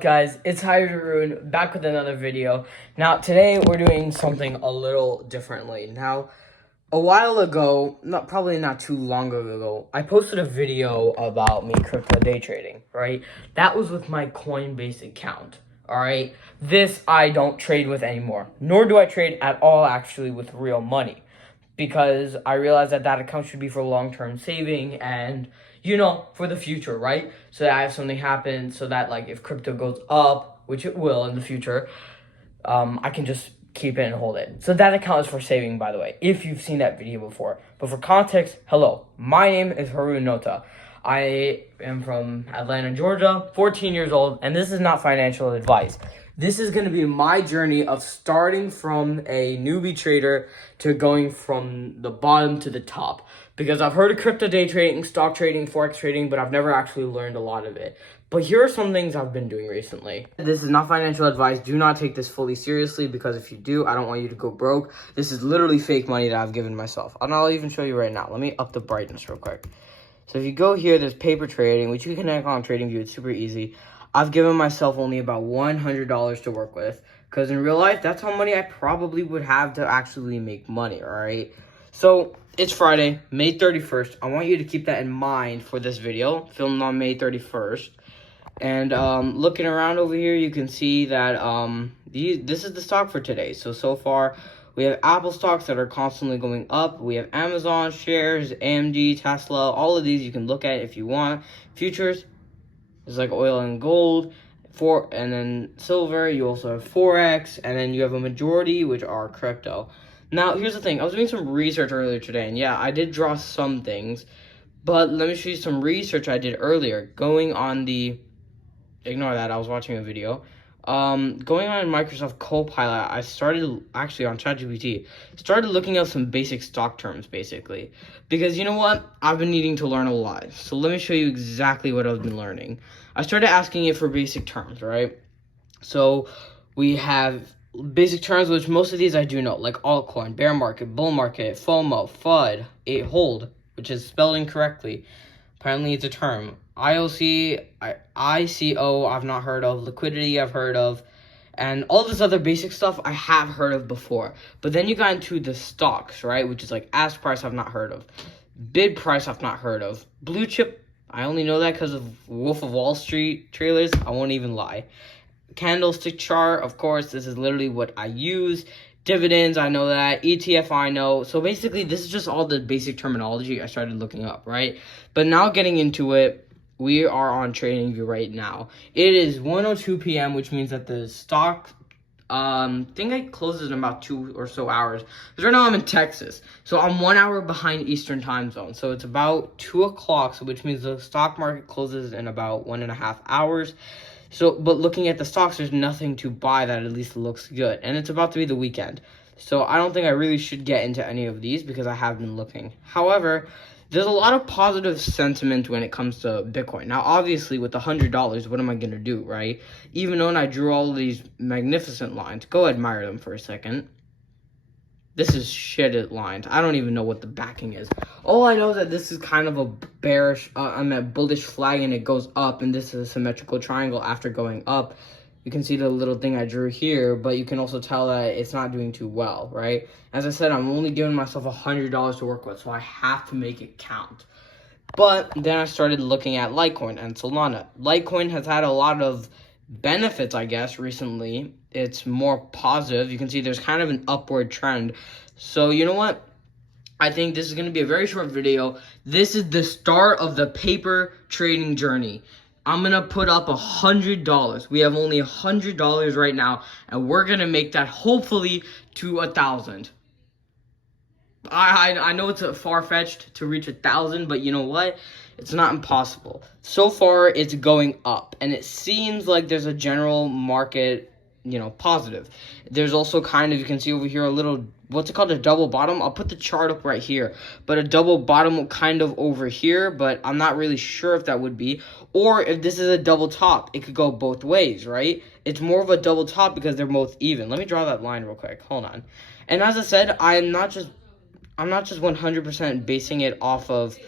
Guys, it's Haroon back with another video. Now, today we're doing something a little differently. Now, a while ago, probably not too long ago, I posted a video about me crypto day trading, right? That was with my Coinbase account, all right? This I don't trade with anymore, nor do I trade at all actually with real money, because I realized that account should be for long-term saving and, for the future, right? So that if something happens, so that like if crypto goes up, which it will in the future, I can just keep it and hold it. So that account is for saving, by the way, if you've seen that video before. But for context, hello, my name is Haroon Nota. I am from Atlanta, Georgia, 14 years old, and this is not financial advice. This is going to be my journey of starting from a newbie trader to going from the bottom to the top. Because I've heard of crypto day trading, stock trading, forex trading, but I've never actually learned a lot of it. But here are some things I've been doing recently. This is not financial advice. Do not take this fully seriously, because if you do, I don't want you to go broke. This is literally fake money that I've given myself. And I'll even show you right now. Let me up the brightness real quick. So if you go here, there's paper trading, which you can connect on TradingView. It's super easy. I've given myself only about $100 to work with, because in real life, that's how money I probably would have to actually make money, all right? So it's Friday, May 31st. I want you to keep that in mind for this video, filmed on May 31st. And looking around over here, you can see that this is the stock for today. So far, we have Apple stocks that are constantly going up. We have Amazon shares, AMD, Tesla, all of these you can look at if you want. Futures is like oil and gold, and then silver. You also have Forex, and then you have a majority, which are crypto. Now, here's the thing. I was doing some research earlier today, and yeah, I did draw some things. But let me show you some research I did earlier. Going on the... Ignore that, I was watching a video. Going on Microsoft Copilot, I started, actually on ChatGPT, started looking at some basic stock terms, basically. Because you know what? I've been needing to learn a lot. So let me show you exactly what I've been learning. I started asking it for basic terms, right? So we have basic terms, which most of these I do know, like altcoin, bear market, bull market, FOMO, FUD, hold, which is spelled incorrectly. Apparently it's a term. IOC, ICO, I've not heard of. Liquidity, I've heard of. And all this other basic stuff I have heard of before. But then you got into the stocks, right? Which is like ask price, I've not heard of. Bid price, I've not heard of. Blue chip, I only know that because of Wolf of Wall Street trailers. I won't even lie. Candlestick chart, of course, this is literally what I use. Dividends, I know that. ETF, I know. So basically, this is just all the basic terminology I started looking up, right? But now getting into it, we are on TradingView right now. It is 1:02 p.m., which means that the stock, think it closes in about 2 or so hours. Because right now I'm in Texas. So I'm 1 hour behind Eastern time zone. So it's about 2 o'clock, so which means the stock market closes in about 1.5 hours. So, but looking at the stocks, there's nothing to buy that at least looks good. And it's about to be the weekend. So I don't think I really should get into any of these because I have been looking. However, there's a lot of positive sentiment when it comes to Bitcoin. Now, obviously, with $100, what am I going to do, right? Even though I drew all of these magnificent lines. Go admire them for a second. This is shitted lines. I don't even know what the backing is. All I know is that this is kind of a bearish, bullish flag, and it goes up, and this is a symmetrical triangle after going up. You can see the little thing I drew here, but you can also tell that it's not doing too well, right? As I said, I'm only giving myself $100 to work with, so I have to make it count. But then I started looking at Litecoin and Solana. Litecoin has had a lot of benefits, I guess, recently. It's more positive. You can see there's kind of an upward trend. So you know what? I think this is going to be a very short video. This is the start of the paper trading journey. I'm going to put up $100. We have only $100 right now, and we're going to make that hopefully to 1,000. I know it's far-fetched to reach 1,000, but you know what? It's not impossible. So far, it's going up, and it seems like there's a general market, positive. There's also kind of, you can see over here, a little, what's it called, a double bottom? I'll put the chart up right here, but a double bottom kind of over here, but I'm not really sure if that would be, or if this is a double top, it could go both ways, right? It's more of a double top because they're both even. Let me draw that line real quick. Hold on. And as I said, I'm not just 100% basing it off of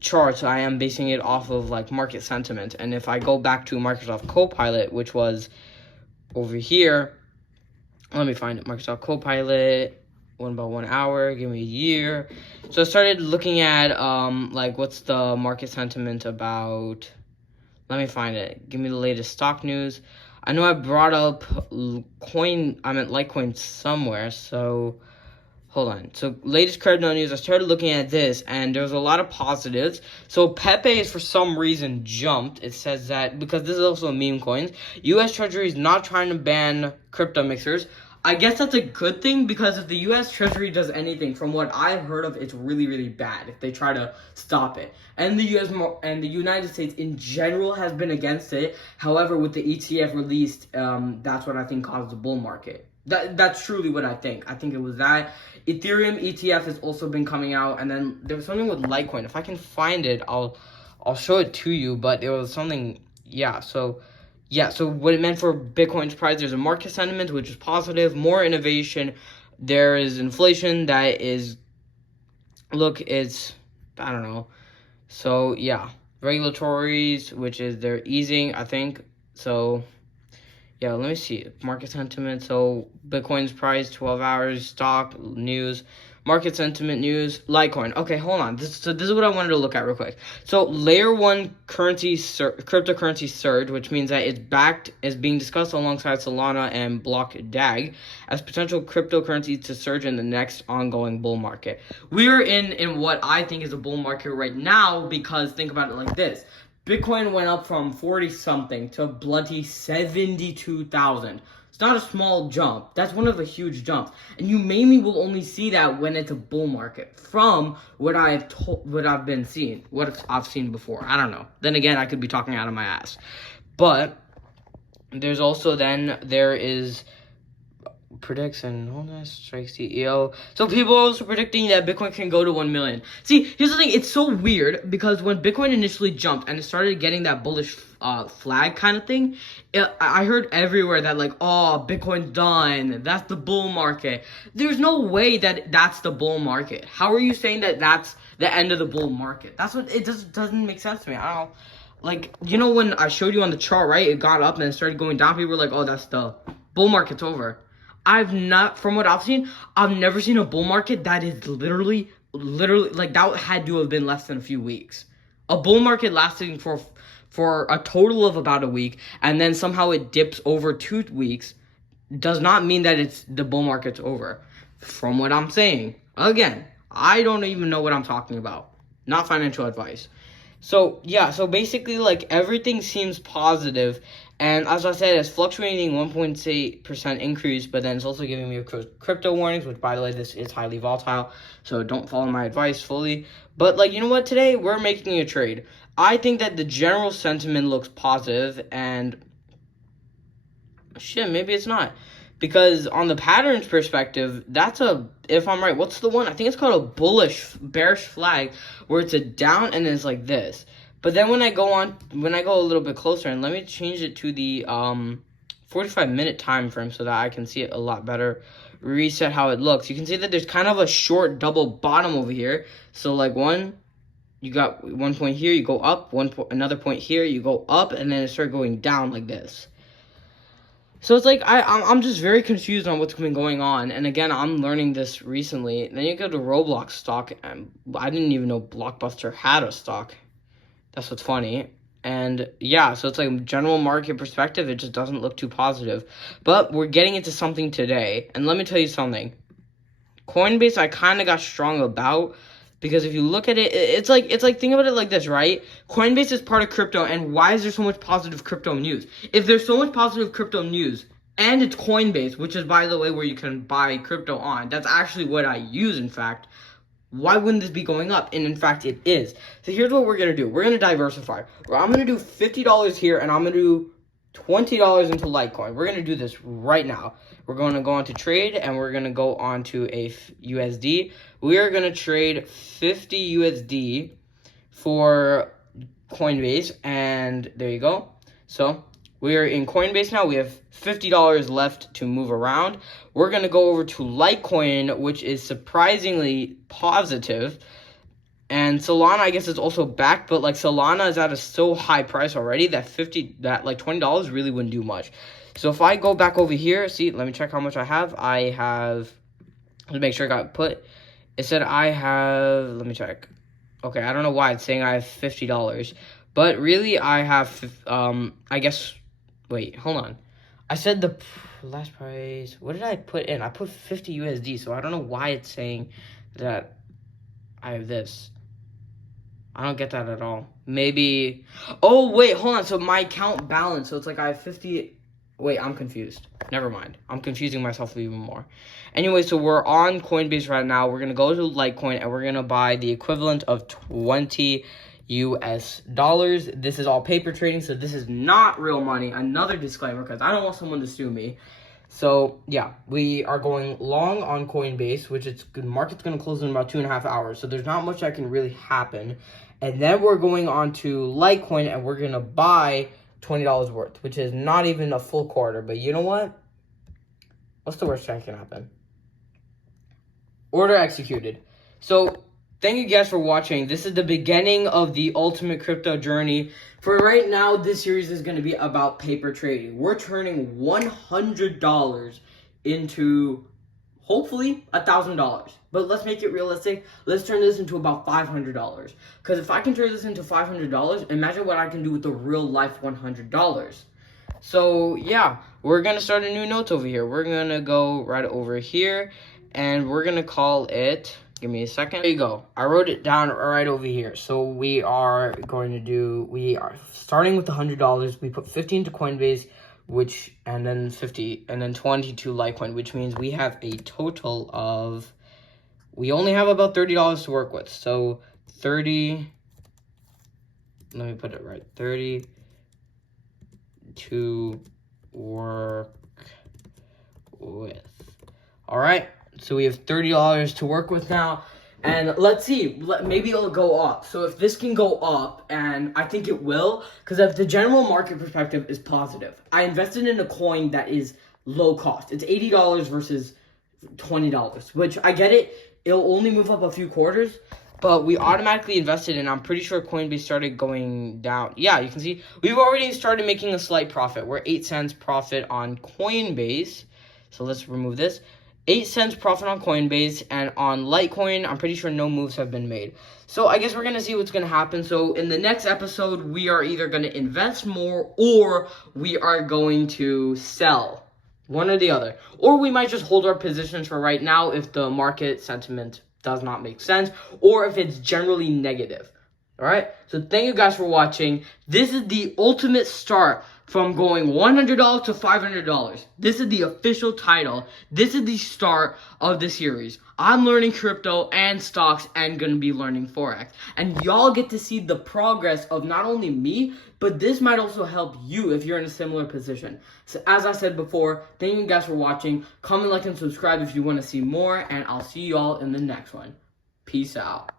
charts, I am basing it off of like market sentiment. And if I go back to Microsoft Copilot, which was over here, let me find it. Microsoft Copilot, 1 by 1 hour, give me a year. So I started looking at like what's the market sentiment about. Let me find it. Give me the latest stock news. I know I brought up Litecoin somewhere, so hold on. So latest crypto news, I started looking at this, and there's a lot of positives. So Pepe is for some reason jumped. It says that, because this is also a meme coin, U.S. Treasury is not trying to ban crypto mixers. I guess that's a good thing, because if the U.S. Treasury does anything, from what I've heard of, it's really, really bad if they try to stop it. And the U.S. and the United States in general has been against it. However, with the ETF released, that's what I think caused the bull market. That's truly what I think. I think it was that. Ethereum ETF has also been coming out, and then there was something with Litecoin. If I can find it, I'll show it to you. But there was something, yeah. So what it meant for Bitcoin's price, there's a market sentiment, which is positive, more innovation. There is inflation that is, look, it's, I don't know. So, yeah, regulatories, which is they're easing, I think. So, yeah, let me see. Market sentiment. So, Bitcoin's price, 12 hours, stock, news. Market sentiment news, Litecoin. Okay, hold on. This is what I wanted to look at real quick. So layer 1 cryptocurrency surge, which means that is being discussed alongside Solana and Block DAG as potential cryptocurrencies to surge in the next ongoing bull market. We are in what I think is a bull market right now, because think about it like this. Bitcoin went up from 40 something to bloody 72,000. It's not a small jump. That's one of the huge jumps. And you mainly will only see that when it's a bull market, from what I've seen before. I don't know. Then again, I could be talking out of my ass. But there's also there is prediction, strike CEO. So people are also predicting that Bitcoin can go to 1 million. See, here's the thing, it's so weird, because when Bitcoin initially jumped and it started getting that bullish flag kind of thing, I heard everywhere that like, oh, Bitcoin's done, that's the bull market. There's no way that that's the bull market. How are you saying that that's the end of the bull market? That's what, it doesn't make sense to me. I don't know. Like, you know, when I showed you on the chart, right, it got up and then started going down, people were like, oh, that's the bull market's over. From what I've seen, I've never seen a bull market that is literally, like, that had to have been less than a few weeks. A bull market lasting for a total of about a week, and then somehow it dips over 2 weeks, does not mean that the bull market's over. From what I'm saying. Again, I don't even know what I'm talking about. Not financial advice. So, yeah, so basically, like, everything seems positive. And as I said, it's fluctuating 1.8% increase, but then it's also giving me crypto warnings, which, by the way, this is highly volatile, so don't follow my advice fully. But, like, you know what? Today, we're making a trade. I think that the general sentiment looks positive, and shit, maybe it's not. Because on the patterns perspective, if I'm right, what's the one? I think it's called a bearish flag, where it's a down and it's like this. But then when I go a little bit closer, and let me change it to the 45-minute time frame so that I can see it a lot better, reset how it looks. You can see that there's kind of a short double bottom over here. So like you got 1 point here, you go up, another point here, you go up, and then it starts going down like this. So it's like, I'm just very confused on what's been going on. And again, I'm learning this recently. Then you go to Roblox stock, and I didn't even know Blockbuster had a stock. That's what's funny. And yeah, so it's like general market perspective, it just doesn't look too positive. But we're getting into something today. And let me tell you something. Coinbase, I kind of got strong about, because if you look at it, it's like think about it like this, right? Coinbase is part of crypto, and why is there so much positive crypto news? If there's so much positive crypto news, and it's Coinbase, which is, by the way, where you can buy crypto on, that's actually what I use, in fact, why wouldn't this be going up? And in fact, it is. So here's what we're going to do. We're going to diversify. I'm going to do $50 here, and I'm going to do $20 into Litecoin. We're going to do this right now. We're going to go on to trade, and we're going to go on to a USD. We are going to trade 50 USD for Coinbase, and there you go. So we are in Coinbase now. We have $50 left to move around. We're going to go over to Litecoin, which is surprisingly positive. And Solana, I guess, is also back, but like Solana is at a so high price already that $20 really wouldn't do much. So if I go back over here, see, let me check how much I have. Let me make sure I got put. It said I have, let me check. Okay, I don't know why it's saying I have $50, but really I have, I guess, wait, hold on. I said the last price, what did I put in? I put 50 USD, so I don't know why it's saying that I have this. I don't get that at all. Maybe, oh, wait, hold on. So my account balance, so it's like I have 50, wait, I'm confused. Never mind. I'm confusing myself even more. Anyway, so we're on Coinbase right now. We're going to go to Litecoin, and we're going to buy the equivalent of 20 US dollars. This is all paper trading, so this is not real money. Another disclaimer, because I don't want someone to sue me. So, yeah, we are going long on Coinbase, which it's good. Market's going to close in about 2.5 hours, so there's not much that can really happen. And then we're going on to Litecoin, and we're going to buy $20 worth, which is not even a full quarter. But you know what? What's the worst that can happen? Order executed. So, thank you guys for watching. This is the beginning of the ultimate crypto journey. For right now, this series is going to be about paper trading. We're turning $100 into, hopefully, $1,000. But let's make it realistic. Let's turn this into about $500. Because if I can turn this into $500, imagine what I can do with the real life $100. So, yeah, we're going to start a new note over here. We're going to go right over here. And we're going to call it, give me a second. There you go. I wrote it down right over here. So we are starting with $100. We put 15 to Coinbase, and then 50, and then 20 to Litecoin, which means we have a total of, we only have about $30 to work with. So 30, let me put it right, 30 to work with. All right. So we have $30 to work with now, and let's see, maybe it'll go up. So if this can go up, and I think it will, because if the general market perspective is positive. I invested in a coin that is low cost. It's $80 versus $20, which I get it. It'll only move up a few quarters, but we automatically invested, and I'm pretty sure Coinbase started going down. Yeah, you can see we've already started making a slight profit. We're 8 cents profit on Coinbase. So let's remove this. 8 cents profit on Coinbase, and on Litecoin, I'm pretty sure no moves have been made. So I guess we're going to see what's going to happen. So in the next episode, we are either going to invest more or we are going to sell. One or the other. Or we might just hold our positions for right now if the market sentiment does not make sense or if it's generally negative. Alright, so thank you guys for watching. This is the ultimate start from going $100 to $500. This is the official title. This is the start of the series. I'm learning crypto and stocks and going to be learning Forex. And y'all get to see the progress of not only me, but this might also help you if you're in a similar position. So as I said before, thank you guys for watching. Comment, like, and subscribe if you want to see more. And I'll see y'all in the next one. Peace out.